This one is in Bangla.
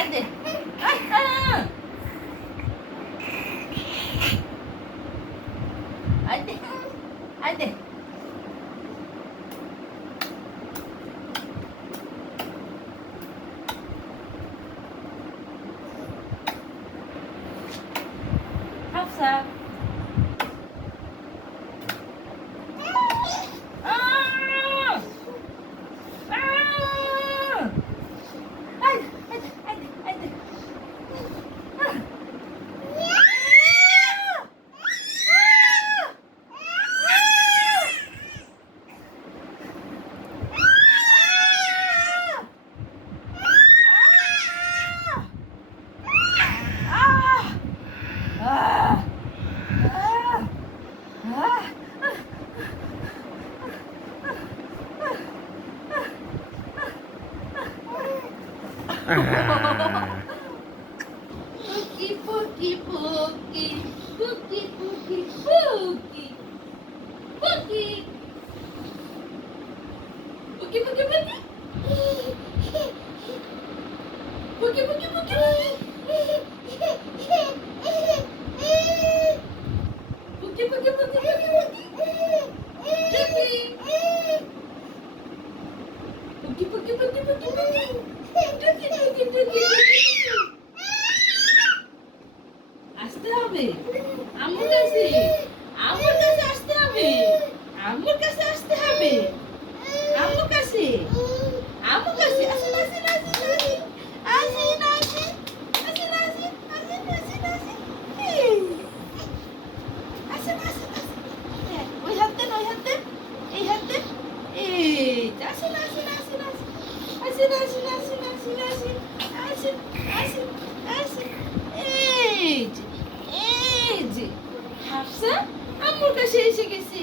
আদে আদে আদে Hafsa Puki, puki, puki, puki, puki, puki, puki, puki, puki, puki, puki, puki, puki, puki, puki, puki, আসতে হবে আম্মুর কাছে আসতে হবে আম্মুর কাছে আসতে হবে আম্মুর কাছে আসেন আসেন আসেন আসেন আসেন আসেন আসেন আসেন আসেন আসেন আসেন আসেন আসেন ওই হাত দেন এই হাত দেন এই আসেন আসেন আসেন আসেন আসেন আসেন আসেন আসেন আসেন আসেন আসেন এই যে হাফসা আম্মুর কাছে এসে গেছে